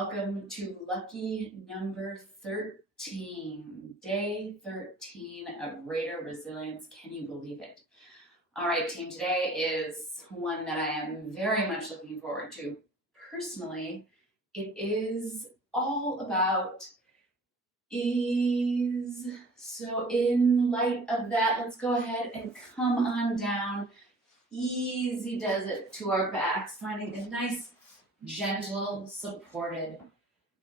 welcome to lucky number 13, day 13 of Raider Resilience. Can you believe it? All right, team, today is one that I am very much looking forward to. Personally, it is all about ease. So in light of that, let's go ahead and come on down. Easy does it to our backs, finding a nice, gentle, supported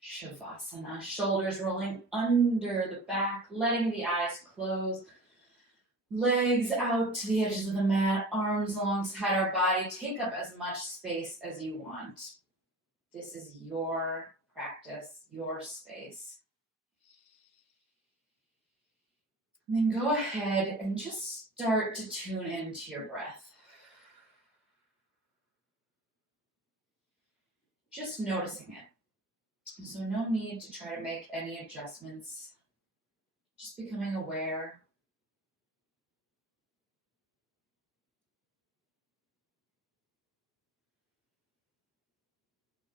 Shavasana. Shoulders rolling under the back, letting the eyes close. Legs out to the edges of the mat, arms alongside our body. Take up as much space as you want. This is your practice, your space. And then go ahead and just start to tune into your breath. Just noticing it. So no need to try to make any adjustments. Just becoming aware.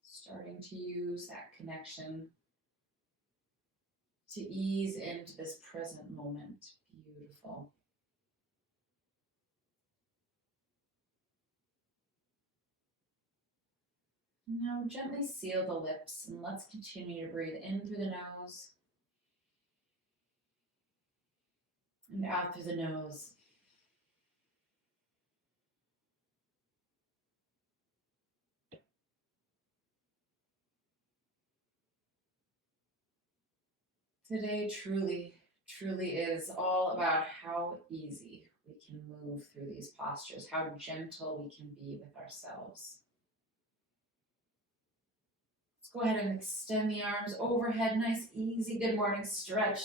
Starting to use that connection to ease into this present moment. Beautiful. Now gently seal the lips and let's continue to breathe in through the nose and out through the nose. Today truly is all about how easy we can move through these postures, how gentle we can be with ourselves. Go ahead and extend the arms overhead. Nice, easy, good morning stretch.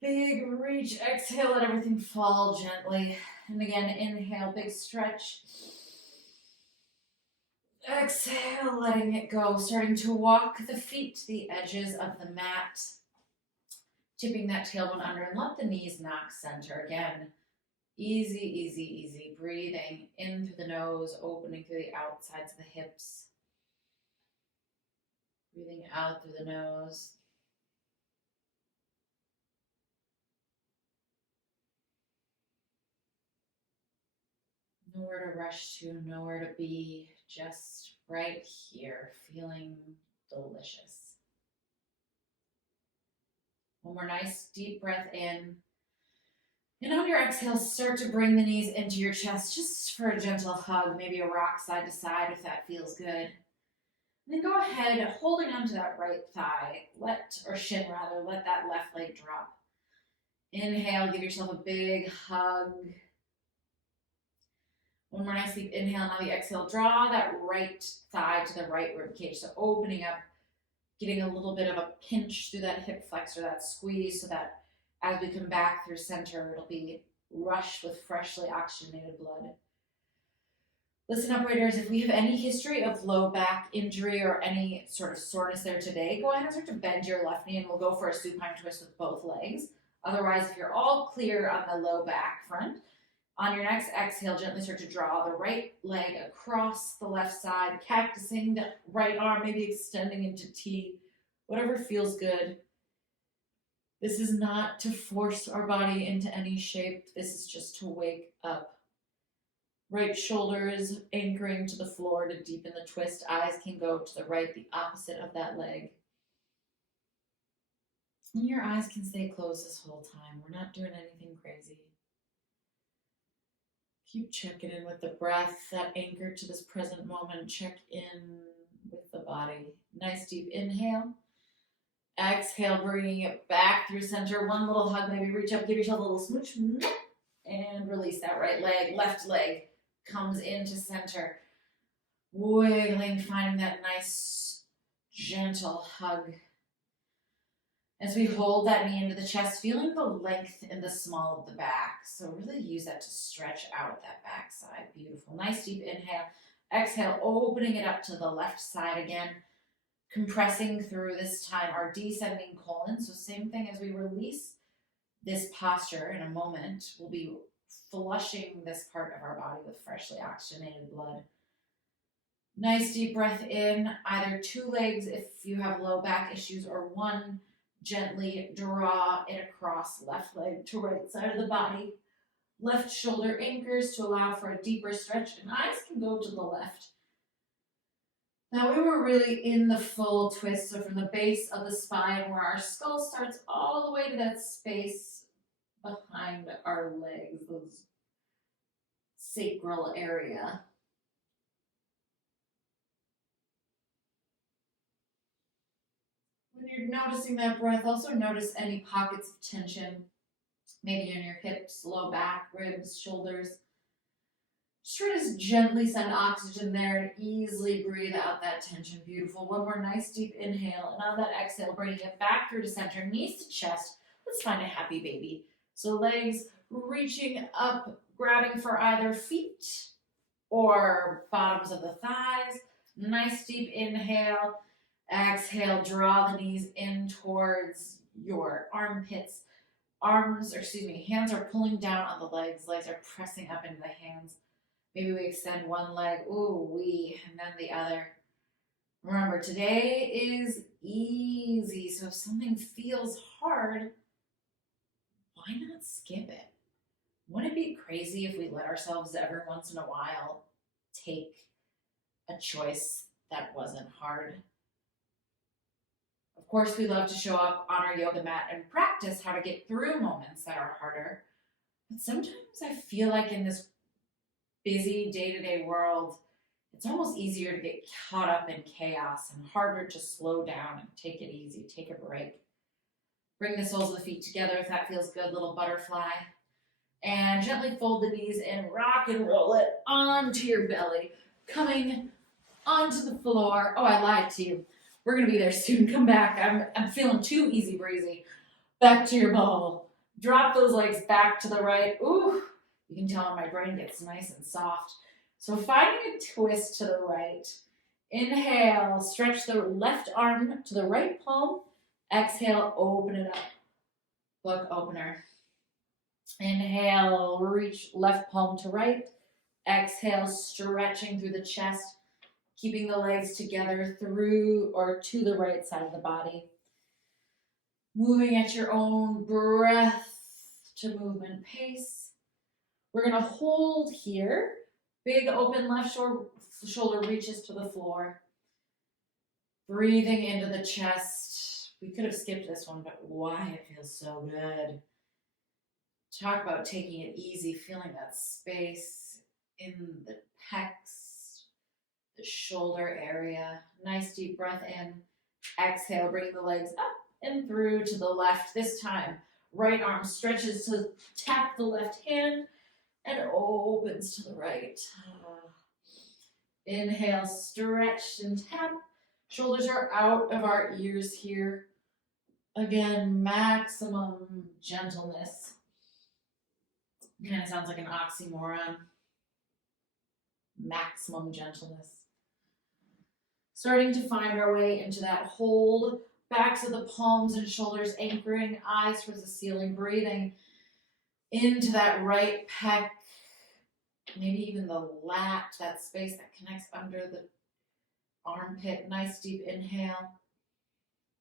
Big reach, exhale, let everything fall gently. And again, inhale, big stretch. Exhale, letting it go. Starting to walk the feet to the edges of the mat. Tipping that tailbone under and let the knees knock center. Again, easy, easy, easy. Breathing in through the nose, opening through the outsides of the hips. Breathing out through the nose. Nowhere to rush to, nowhere to be, just right here, feeling delicious. One more nice deep breath in. And on your exhale, start to bring the knees into your chest just for a gentle hug, maybe a rock side to side if that feels good. And then go ahead, holding onto that right thigh, let that left leg drop. Inhale, give yourself a big hug. One more nice deep inhale. Now the exhale, draw that right thigh to the right rib cage. So opening up, getting a little bit of a pinch through that hip flexor, that squeeze, so that as we come back through center, it'll be rushed with freshly oxygenated blood. Listen up, Raiders, if we have any history of low back injury or any sort of soreness there today, go ahead and start to bend your left knee and we'll go for a supine twist with both legs. Otherwise, if you're all clear on the low back front, on your next exhale, gently start to draw the right leg across the left side, cactusing the right arm, maybe extending into T, whatever feels good. This is not to force our body into any shape. This is just to wake up. Right shoulder is anchoring to the floor to deepen the twist. Eyes can go to the right, the opposite of that leg. And your eyes can stay closed this whole time. We're not doing anything crazy. Keep checking in with the breath, that anchor to this present moment. Check in with the body. Nice deep inhale. Exhale, bringing it back through center. One little hug, maybe reach up, give yourself a little smooch. And release that right leg. Left leg comes into center. Wiggling, finding that nice, gentle hug. As we hold that knee into the chest, feeling the length in the small of the back. So really use that to stretch out that back side. Beautiful. Nice deep inhale. Exhale, opening it up to the left side again. Compressing through this time our descending colon. So same thing as we release this posture in a moment. We'll be flushing this part of our body with freshly oxygenated blood. Nice deep breath in, either two legs if you have low back issues, or one. Gently draw it across left leg to right side of the body. Left shoulder anchors to allow for a deeper stretch, and eyes can go to the left. Now we were really in the full twist, so from the base of the spine where our skull starts all the way to that space behind our legs, those sacral area. When you're noticing that breath, also notice any pockets of tension, maybe in your hips, low back, ribs, shoulders. Just try to gently send oxygen there and easily breathe out that tension. Beautiful. One more nice deep inhale, and on that exhale, bringing it back through to center, knees to chest. Let's find a happy baby. So legs reaching up, grabbing for either feet or bottoms of the thighs. Nice deep inhale. Exhale, draw the knees in towards your armpits. Hands are pulling down on the legs. Legs are pressing up into the hands. Maybe we extend one leg, and then the other. Remember, today is easy, so if something feels hard, why not skip it? Wouldn't it be crazy if we let ourselves every once in a while take a choice that wasn't hard? Of course, we love to show up on our yoga mat and practice how to get through moments that are harder. But sometimes I feel like in this busy day-to-day world, it's almost easier to get caught up in chaos and harder to slow down and take it easy, take a break. Bring the soles of the feet together if that feels good, little butterfly. And gently fold the knees and rock and roll it onto your belly, coming onto the floor. Oh, I lied to you. We're gonna be there soon. Come back. I'm feeling too easy breezy. Back to your ball. Drop those legs back to the right. Ooh, you can tell my brain gets nice and soft. So finding a twist to the right. Inhale, stretch the left arm to the right palm. Exhale, open it up. Book opener. Inhale, reach left palm to right. Exhale, stretching through the chest, keeping the legs together through or to the right side of the body. Moving at your own breath to movement pace. We're going to hold here. Big open left shoulder reaches to the floor. Breathing into the chest. We could have skipped this one, but why? It feels so good. Talk about taking it easy, feeling that space in the pecs, the shoulder area. Nice deep breath in. Exhale, bring the legs up and through to the left. This time, right arm stretches to tap the left hand and opens to the right. Inhale, stretch and tap. Shoulders are out of our ears here. Again, maximum gentleness. Kind of sounds like an oxymoron. Maximum gentleness. Starting to find our way into that hold. Backs of the palms and shoulders anchoring, eyes towards the ceiling, breathing into that right pec, maybe even the lat, that space that connects under the armpit. Nice deep inhale.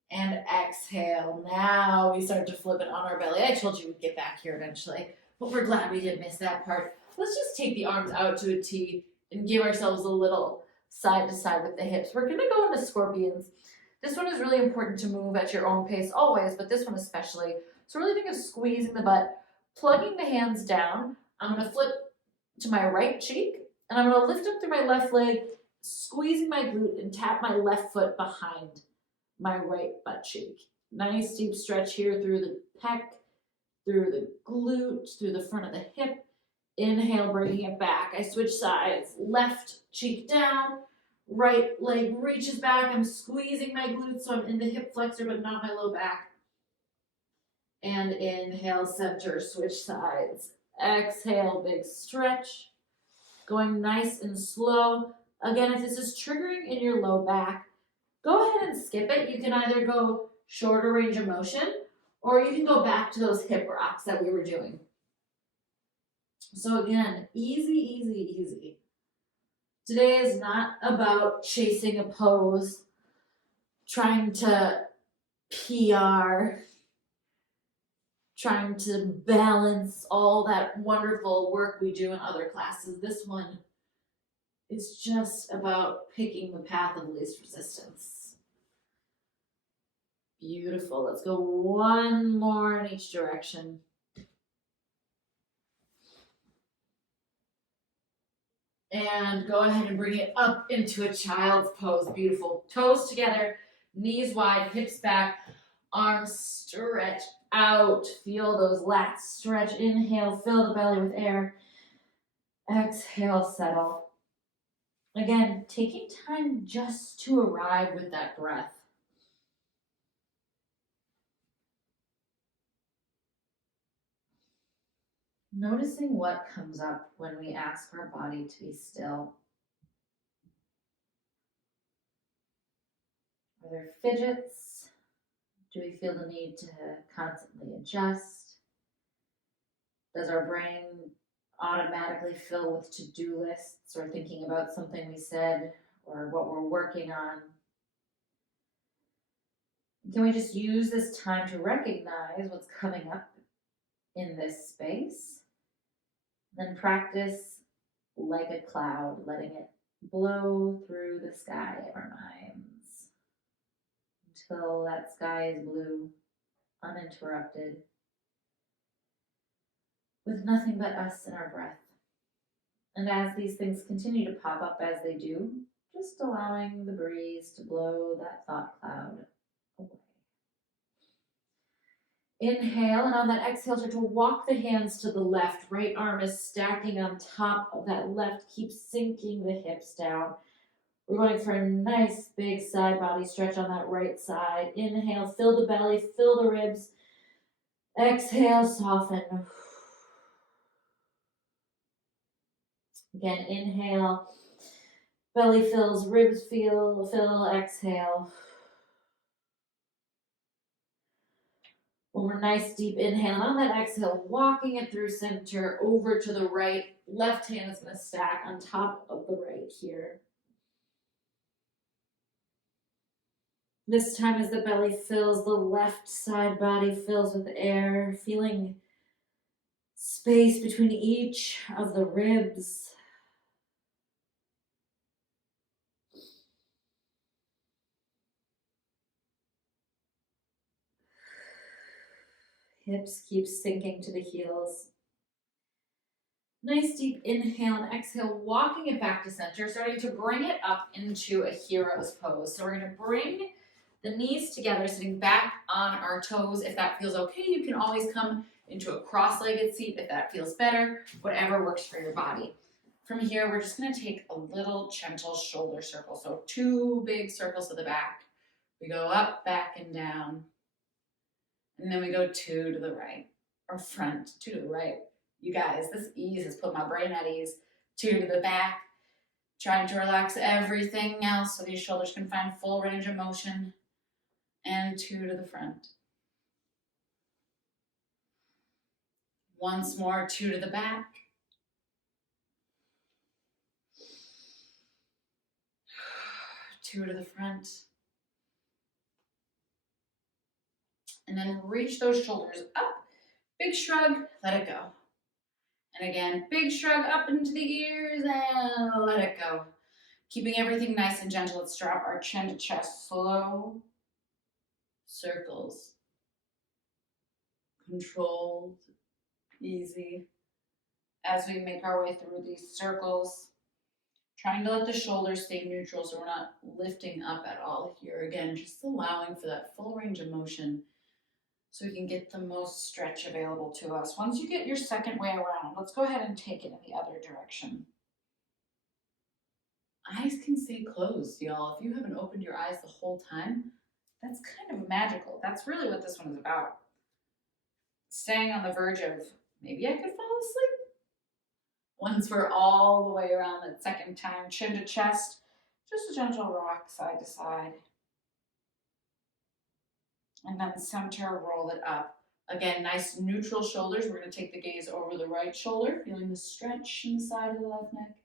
And exhale. Now we start to flip it on our belly. I told you we'd get back here eventually, but we're glad we didn't miss that part. Let's just take the arms out to a T and give ourselves a little side to side with the hips. We're gonna go into scorpions. This one is really important to move at your own pace always, but this one especially. So really think of squeezing the butt, plugging the hands down. I'm gonna flip to my right cheek, and I'm gonna lift up through my left leg, squeezing my glute and tap my left foot behind my right butt cheek. Nice deep stretch here through the pec, through the glute, through the front of the hip. Inhale, bringing it back. I switch sides, left cheek down, right leg reaches back. I'm squeezing my glutes so I'm in the hip flexor but not my low back. And inhale, center, switch sides. Exhale, big stretch. Going nice and slow. Again, if this is triggering in your low back, go ahead and skip it. You can either go shorter range of motion or you can go back to those hip rocks that we were doing. So again, easy, easy, easy. Today is not about chasing a pose, trying to PR, trying to balance all that wonderful work we do in other classes. This one is just about picking the path of least resistance. Beautiful. Let's go one more in each direction. And go ahead and bring it up into a child's pose. Beautiful. Toes together, knees wide, hips back, arms stretch out. Feel those lats stretch. Inhale, fill the belly with air. Exhale, settle. Again, taking time just to arrive with that breath. Noticing what comes up when we ask our body to be still. Are there fidgets? Do we feel the need to constantly adjust? Does our brain automatically fill with to-do lists or thinking about something we said or what we're working on? Can we just use this time to recognize what's coming up in this space? Then practice like a cloud, letting it blow through the sky of our minds until that sky is blue, uninterrupted, with nothing but us and our breath. And as these things continue to pop up as they do, just allowing the breeze to blow that thought cloud away. Inhale, and on that exhale, start to walk the hands to the left. Right arm is stacking on top of that left. Keep sinking the hips down. We're going for a nice big side body stretch on that right side. Inhale, fill the belly, fill the ribs. Exhale, soften. Again, inhale, belly fills, ribs fill, exhale. One more nice deep inhale. And on that exhale, walking it through center, over to the right. Left hand is going to stack on top of the right here. This time as the belly fills, the left side body fills with air, feeling space between each of the ribs. Hips keep sinking to the heels. Nice deep inhale and exhale, walking it back to center, starting to bring it up into a hero's pose. So we're going to bring the knees together, sitting back on our toes. If that feels okay, you can always come into a cross-legged seat if that feels better, whatever works for your body. From here, we're just going to take a little gentle shoulder circle. So 2 big circles to the back. We go up, back, and down. And then we go 2 to the right, or front, 2 to the right. You guys, this ease has put my brain at ease. 2 to the back, trying to relax everything else so these shoulders can find full range of motion. And 2 to the front. Once more, 2 to the back. Two to the front. And then reach those shoulders up. Big shrug, let it go. And again, big shrug up into the ears and let it go. Keeping everything nice and gentle. Let's drop our chin to chest. Slow circles. Controlled, easy. As we make our way through these circles, trying to let the shoulders stay neutral so we're not lifting up at all here. Again, just allowing for that full range of motion so we can get the most stretch available to us. Once you get your second way around, let's go ahead and take it in the other direction. Eyes can stay closed, y'all. If you haven't opened your eyes the whole time, that's kind of magical. That's really what this one is about. Staying on the verge of, maybe I could fall asleep. Once we're all the way around that second time, chin to chest, just a gentle rock side to side. And then center, roll it up. Again, nice neutral shoulders. We're going to take the gaze over the right shoulder, feeling the stretch in the side of the left neck.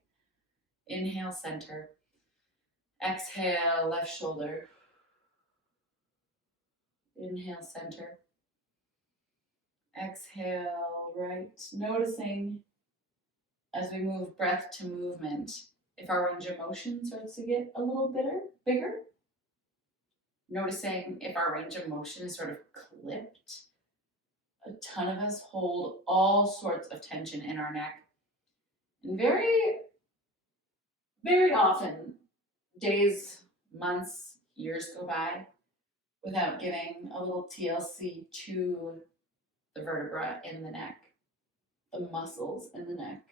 Inhale, center. Exhale, left shoulder. Inhale, center. Exhale, right. Noticing as we move breath to movement, if our range of motion starts to get a little bigger. Noticing if our range of motion is sort of clipped. A ton of us hold all sorts of tension in our neck. And very, very often, days, months, years go by without giving a little TLC to the vertebra in the neck, the muscles in the neck,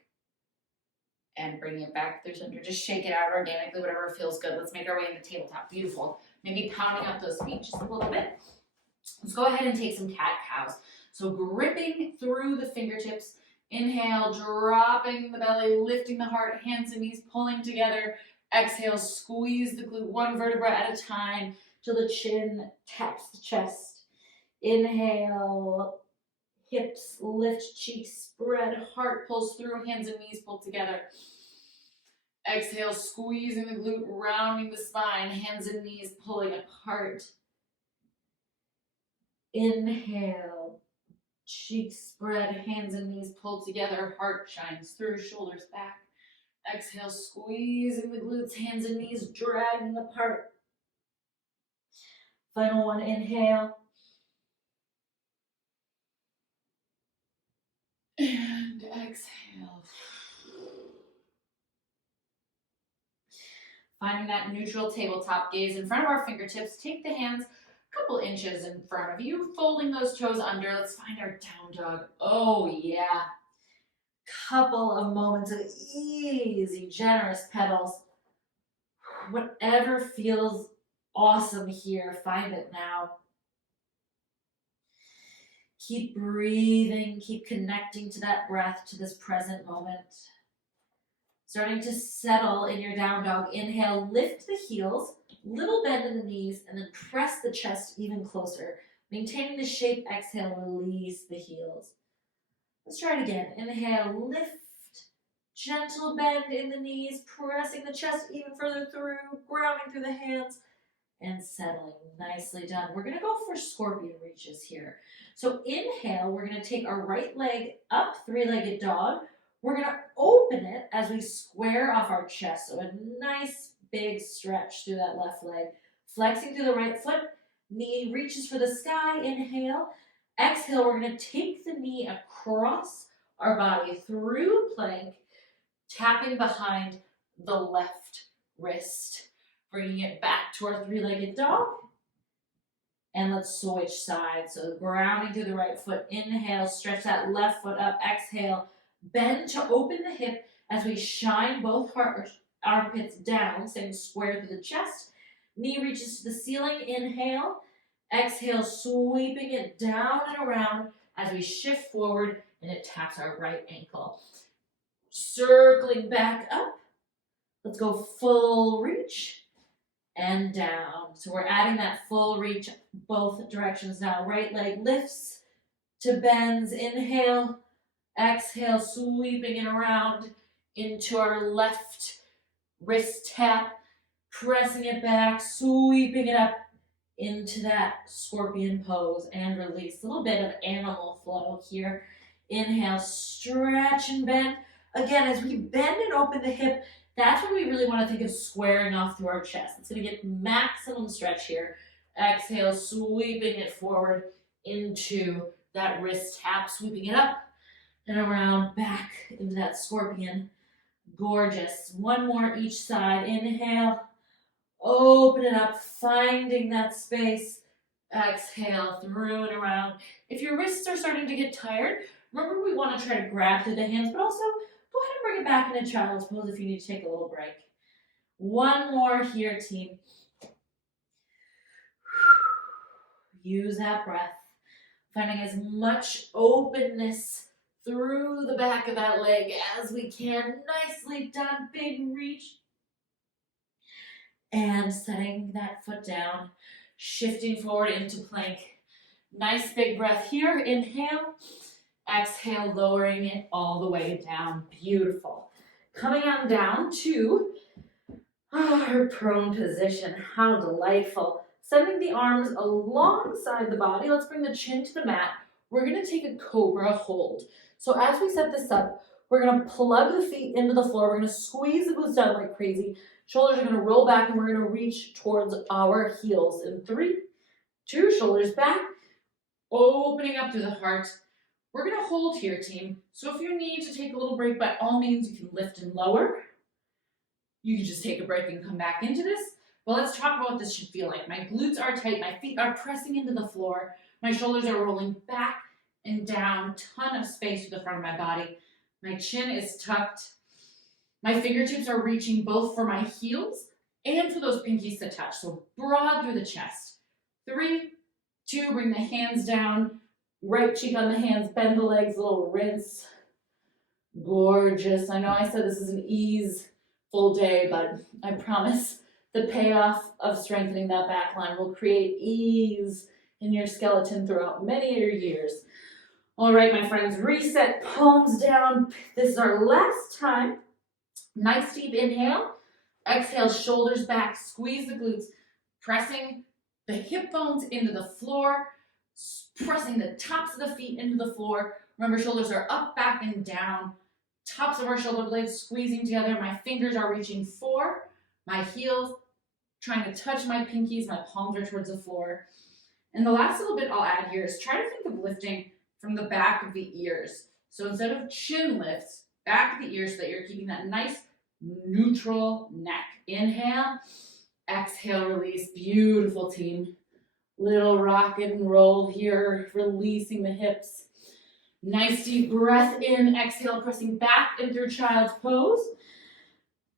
and bringing it back through center. Just shake it out organically, whatever feels good. Let's make our way in the tabletop. Beautiful. Maybe pounding out those feet just a little bit. Let's go ahead and take some cat-cows. So gripping through the fingertips. Inhale, dropping the belly, lifting the heart, hands and knees pulling together. Exhale, squeeze the glute one vertebra at a time till the chin taps the chest. Inhale, hips lift, cheeks spread, heart pulls through, hands and knees pull together. Exhale, squeezing the glute, rounding the spine, hands and knees pulling apart. Inhale, cheeks spread, hands and knees pull together, heart shines through, shoulders back. Exhale, squeezing the glutes, hands and knees dragging apart. Final one, inhale. And exhale. Finding that neutral tabletop gaze in front of our fingertips. Take the hands a couple inches in front of you, folding those toes under. Let's find our down dog. Oh yeah. Couple of moments of easy, generous pedals. Whatever feels awesome here, find it now. Keep breathing, keep connecting to that breath, to this present moment. Starting to settle in your down dog. Inhale, lift the heels, little bend in the knees, and then press the chest even closer. Maintaining the shape, exhale, release the heels. Let's try it again. Inhale, lift, gentle bend in the knees, pressing the chest even further through, grounding through the hands, and settling. Nicely done. We're going to go for scorpion reaches here. So inhale, we're going to take our right leg up, three-legged dog. We're going to open it as we square off our chest. So a nice big stretch through that left leg. Flexing through the right foot. Knee reaches for the sky. Inhale. Exhale, we're going to take the knee across our body through plank, tapping behind the left wrist. Bringing it back to our three-legged dog. And let's switch sides. So grounding through the right foot. Inhale, stretch that left foot up. Exhale, bend to open the hip as we shine both armpits down, staying square through the chest. Knee reaches to the ceiling. Inhale. Exhale, sweeping it down and around as we shift forward and it taps our right ankle. Circling back up. Let's go full reach and down. So we're adding that full reach both directions now. Right leg lifts to bends. Inhale. Exhale, sweeping it around into our left wrist tap. Pressing it back, sweeping it up into that scorpion pose and release. A little bit of animal flow here. Inhale, stretch and bend. Again, as we bend and open the hip, that's when we really want to think of squaring off through our chest. It's going to get maximum stretch here. Exhale, sweeping it forward into that wrist tap, sweeping it up and around back into that scorpion. Gorgeous. One more each side. Inhale. Open it up, finding that space. Exhale, through and around. If your wrists are starting to get tired, remember we want to try to grab through the hands, but also go ahead and bring it back into child's pose if you need to take a little break. One more here, team. Use that breath. Finding as much openness through the back of that leg as we can. Nicely done. Big reach. And setting that foot down, shifting forward into plank. Nice big breath here. Inhale. Exhale, lowering it all the way down. Beautiful. Coming on down to our prone position. How delightful. Sending the arms alongside the body. Let's bring the chin to the mat. We're gonna take a cobra hold. So as we set this up, we're gonna plug the feet into the floor. We're gonna squeeze the glutes down like crazy. Shoulders are gonna roll back and we're gonna reach towards our heels in 3, 2, shoulders back, opening up through the heart. We're gonna hold here, team. So if you need to take a little break, by all means, you can lift and lower. You can just take a break and come back into this. But let's talk about what this should feel like. My glutes are tight, my feet are pressing into the floor, my shoulders are rolling back and down, ton of space for the front of my body. My chin is tucked. My fingertips are reaching both for my heels and for those pinkies to touch. So broad through the chest. 3, 2, bring the hands down. Right cheek on the hands, bend the legs, a little rinse. Gorgeous. I know I said this is an easeful day, but I promise the payoff of strengthening that back line will create ease in your skeleton throughout many of your years. All right, my friends, reset, palms down. This is our last time. Nice deep inhale. Exhale, shoulders back, squeeze the glutes, pressing the hip bones into the floor, pressing the tops of the feet into the floor. Remember, shoulders are up, back, and down. Tops of our shoulder blades squeezing together. My fingers are reaching for my heels, trying to touch my pinkies. My palms are towards the floor. And the last little bit I'll add here is try to think of lifting from the back of the ears. So instead of chin lifts, back of the ears so that you're keeping that nice neutral neck. Inhale, exhale, release. Beautiful, team. Little rock and roll here, releasing the hips. Nice deep breath in, exhale, pressing back in through child's pose.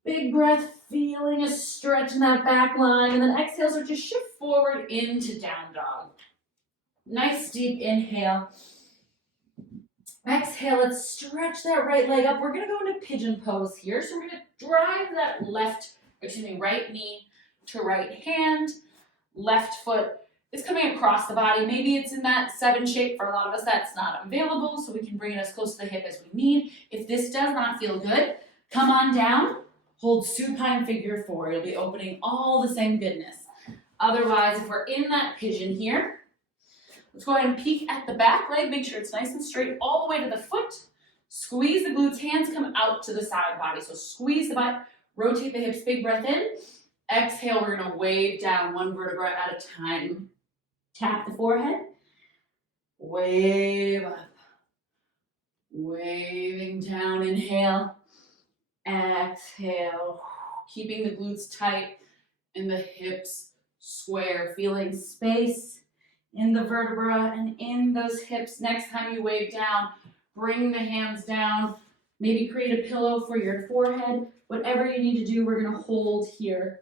Big breath, feeling a stretch in that back line, and then exhale, so just shift forward into down dog. Nice deep inhale. Exhale, let's stretch that right leg up. We're gonna go into pigeon pose here. So we're gonna drive that right knee to right hand, left foot is coming across the body. Maybe it's in that 7 shape. For a lot of us, that's not available, so we can bring it as close to the hip as we need. If this does not feel good, come on down, hold supine figure 4. You'll be opening all the same goodness. Otherwise, if we're in that pigeon here, let's go ahead and peek at the back leg. Make sure it's nice and straight all the way to the foot. Squeeze the glutes, hands come out to the side body. So squeeze the butt, rotate the hips, big breath in. Exhale, we're gonna wave down 1 vertebra at a time. Tap the forehead, wave up, waving down, inhale, exhale, keeping the glutes tight and the hips square, feeling space in the vertebra and in those hips. Next time you wave down, bring the hands down, maybe create a pillow for your forehead. Whatever you need to do, we're gonna hold here.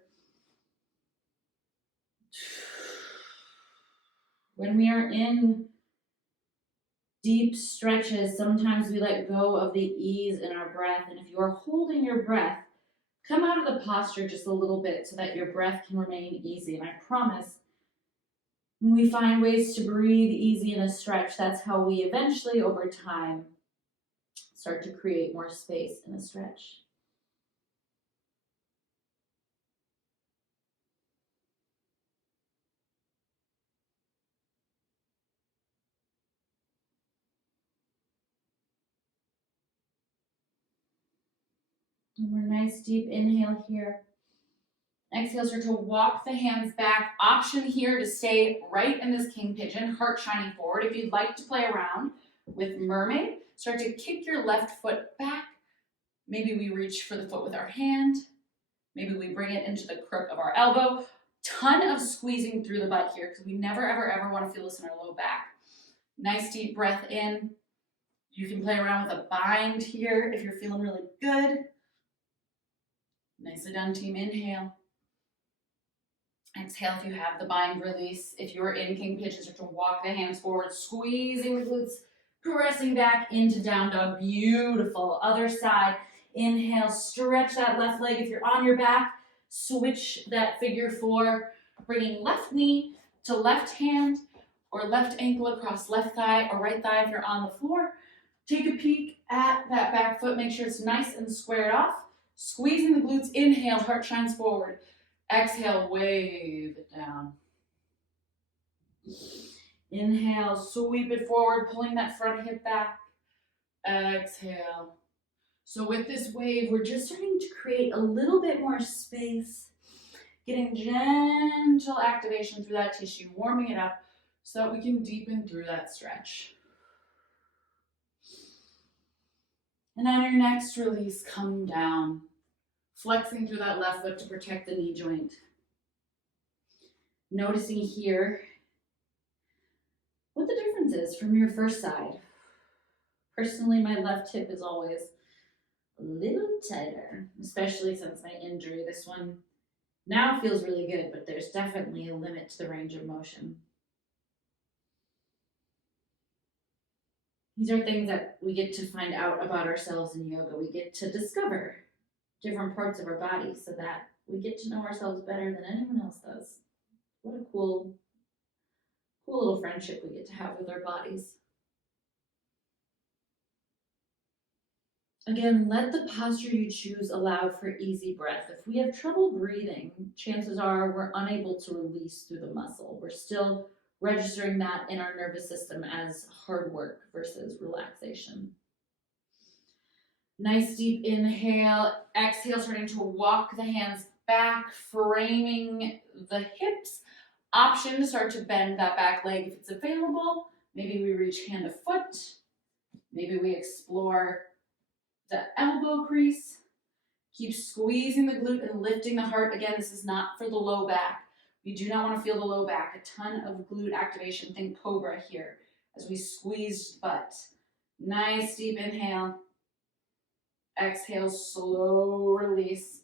When we are in deep stretches, sometimes we let go of the ease in our breath. And if you are holding your breath, come out of the posture just a little bit so that your breath can remain easy. And I promise, when we find ways to breathe easy in a stretch, that's how we eventually, over time, start to create more space in a stretch. One more nice deep inhale here. Exhale, start to walk the hands back. Option here to stay right in this king pigeon, heart shining forward. If you'd like to play around with mermaid, start to kick your left foot back. Maybe we reach for the foot with our hand. Maybe we bring it into the crook of our elbow. Ton of squeezing through the butt here because we never, ever, ever want to feel this in our low back. Nice deep breath in. You can play around with a bind here if you're feeling really good. Nicely done, team. Inhale. Exhale if you have the bind, release. If you're in king pigeon, start to walk the hands forward, squeezing the glutes, pressing back into down dog. Beautiful. Other side. Inhale, stretch that left leg. If you're on your back, switch that figure 4, bringing left knee to left hand or left ankle across left thigh or right thigh if you're on the floor. Take a peek at that back foot. Make sure it's nice and squared off. Squeezing the glutes, inhale, heart shines forward. Exhale, wave it down. Inhale, sweep it forward, pulling that front hip back. Exhale. So with this wave, we're just starting to create a little bit more space, getting gentle activation through that tissue, warming it up so that we can deepen through that stretch. And on your next release, come down, flexing through that left foot to protect the knee joint. Noticing here what the difference is from your first side. Personally, my left hip is always a little tighter, especially since my injury. This one now feels really good, but there's definitely a limit to the range of motion. These are things that we get to find out about ourselves in yoga. We get to discover different parts of our body so that we get to know ourselves better than anyone else does. What a cool little friendship we get to have with our bodies. Again, let the posture you choose allow for easy breath. If we have trouble breathing, chances are we're unable to release through the muscle. We're still registering that in our nervous system as hard work versus relaxation. Nice deep inhale, exhale, starting to walk the hands back, framing the hips. Option to start to bend that back leg if it's available. Maybe we reach hand to foot. Maybe we explore the elbow crease. Keep squeezing the glute and lifting the heart. Again, this is not for the low back. We do not want to feel the low back. A ton of glute activation. Think cobra here as we squeeze butt. Nice deep inhale. Exhale, slow release.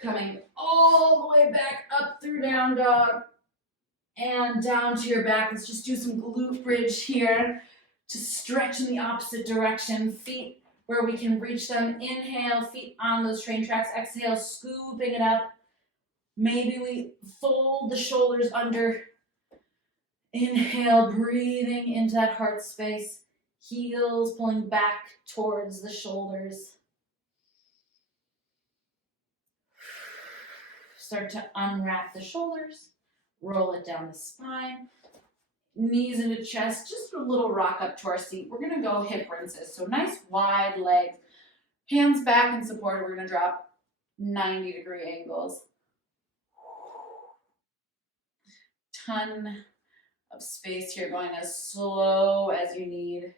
Coming all the way back up through down dog and down to your back. Let's just do some glute bridge here to stretch in the opposite direction. Feet where we can reach them. Inhale, feet on those train tracks. Exhale, scooping it up. Maybe we fold the shoulders under. Inhale, breathing into that heart space. Heels pulling back towards the shoulders. Start to unwrap the shoulders. Roll it down the spine. Knees into chest, just a little rock up to our seat. We're gonna go hip rinses. So nice wide legs, hands back in support. We're gonna drop 90-degree angles. Ton of space here, going as slow as you need.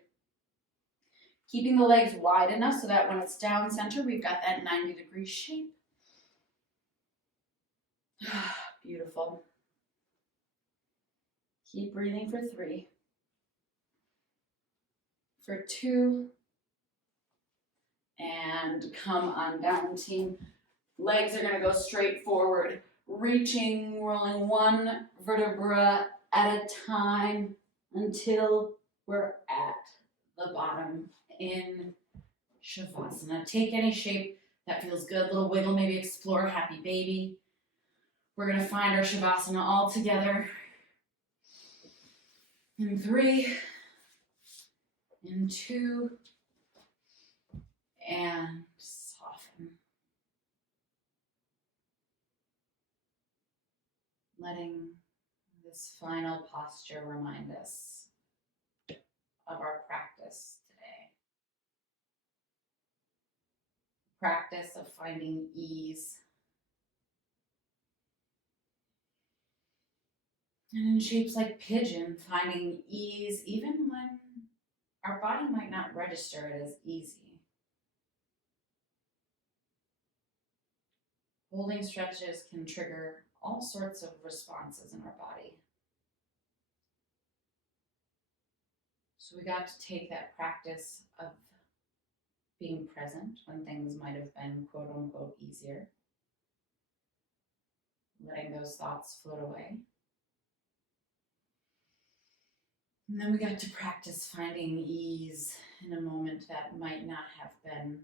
Keeping the legs wide enough so that when it's down center, we've got that 90-degree shape. Beautiful. Keep breathing for 3. For 2. And come on down, team. Legs are going to go straight forward. Reaching, rolling one vertebra at a time until we're at the bottom in Shavasana. Take any shape that feels good. Little wiggle, maybe explore happy baby. We're going to find our Shavasana all together. In 3, in 2, and soften. Letting this final posture remind us of our practice today. Practice of finding ease. And in shapes like pigeon, finding ease even when our body might not register it as easy. Holding stretches can trigger all sorts of responses in our body. So we got to take that practice of being present when things might have been quote unquote easier, letting those thoughts float away. And then we got to practice finding ease in a moment that might not have been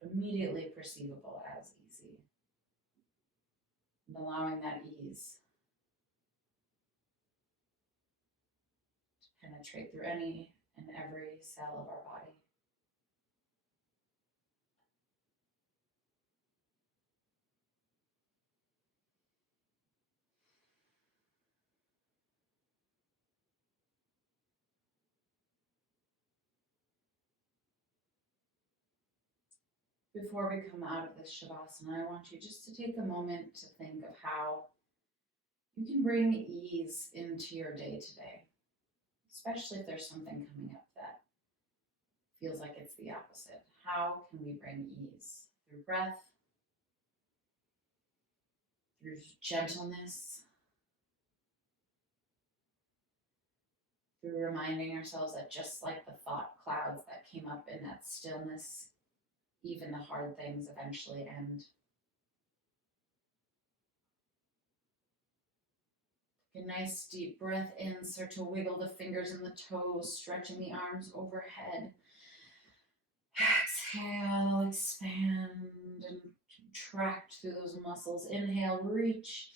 immediately perceivable as easy. And allowing that ease to penetrate through any and every cell of our body. Before we come out of this Shavasana, I want you just to take a moment to think of how you can bring ease into your day today, especially if there's something coming up that feels like it's the opposite. How can we bring ease? Through breath, through gentleness, through reminding ourselves that just like the thought clouds that came up in that stillness, even the hard things eventually end. Take a nice deep breath in, start to wiggle the fingers and the toes, stretching the arms overhead. Exhale, expand and contract through those muscles. Inhale, reach.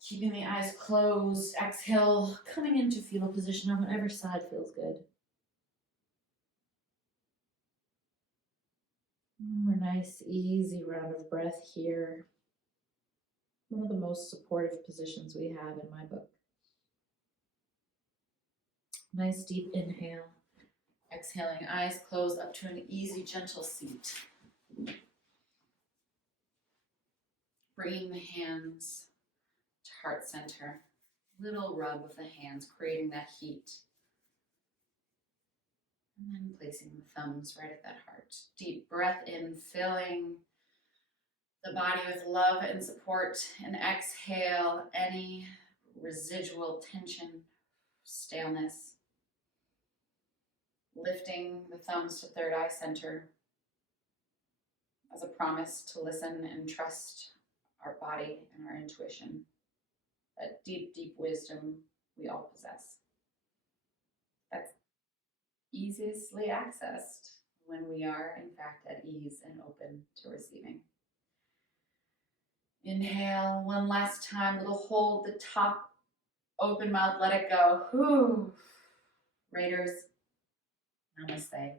Keeping the eyes closed. Exhale, coming into fetal position on whatever side feels good. One more nice, easy round of breath here. One of the most supportive positions we have in my book. Nice deep inhale. Exhaling, eyes closed up to an easy, gentle seat. Bringing the hands to heart center. Little rub of the hands, creating that heat. And then placing the thumbs right at that heart. Deep breath in, filling the body with love and support. And exhale any residual tension, staleness. Lifting the thumbs to third eye center as a promise to listen and trust our body and our intuition. That deep, deep wisdom we all possess. That's easily accessed when we are, in fact, at ease and open to receiving. Inhale, one last time, little hold the top, open mouth, let it go. Whew. Raiders, namaste.